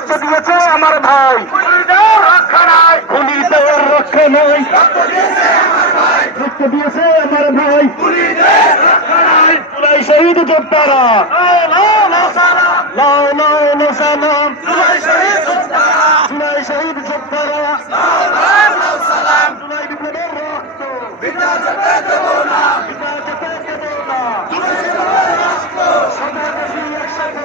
রক্ত দিয়েছে আমার ভাই। খুনিদের রক্ষা নাই। রক্ত দিয়েছে আমার ভাই। শহীদ যোদ্ধারা। লাও লাও শহীদ যোদ্ধারা। রক্ত বিনা যেতে দেব না সবাই বেশি একসাথে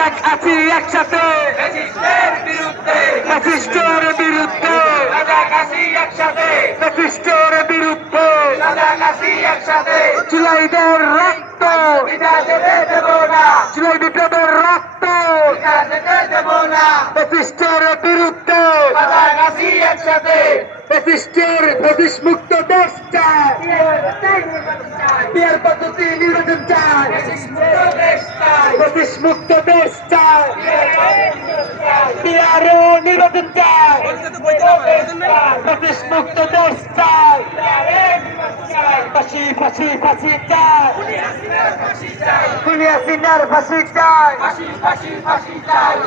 সজাগ আছি একসাথে। খ্রিস্টের বিরুদ্ধে। খ্রিস্টের বিরুদ্ধে। চুলাইদের রক্ত। চুলাই বিপ্লবের রক্ত। খ্রিস্টের বিরুদ্ধে। খ্রিস্টের ফেসিস মুক্ত দেশ চায়। বিয়ের পদ্ধতি নির্বাচন চায়। ফেসিস মুক্ত দেশ চায়। বিহারেও নির্বাচন চায় ফেসিস মুক্ত দেশ চায় ফাঁসি ফাঁসি ফাঁসি চায় খুনি হাসিনার ফাঁসি চায়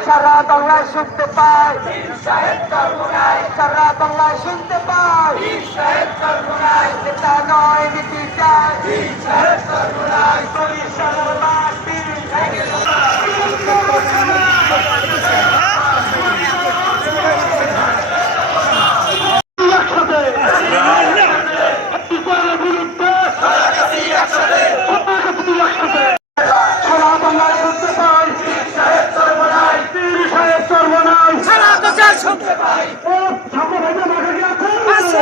সারা বাংলায় শুনতে পাই। সারা বাংলায় শুনতে পাই। নেতা নয় নীতি চায় শুনতে পাই। আছে?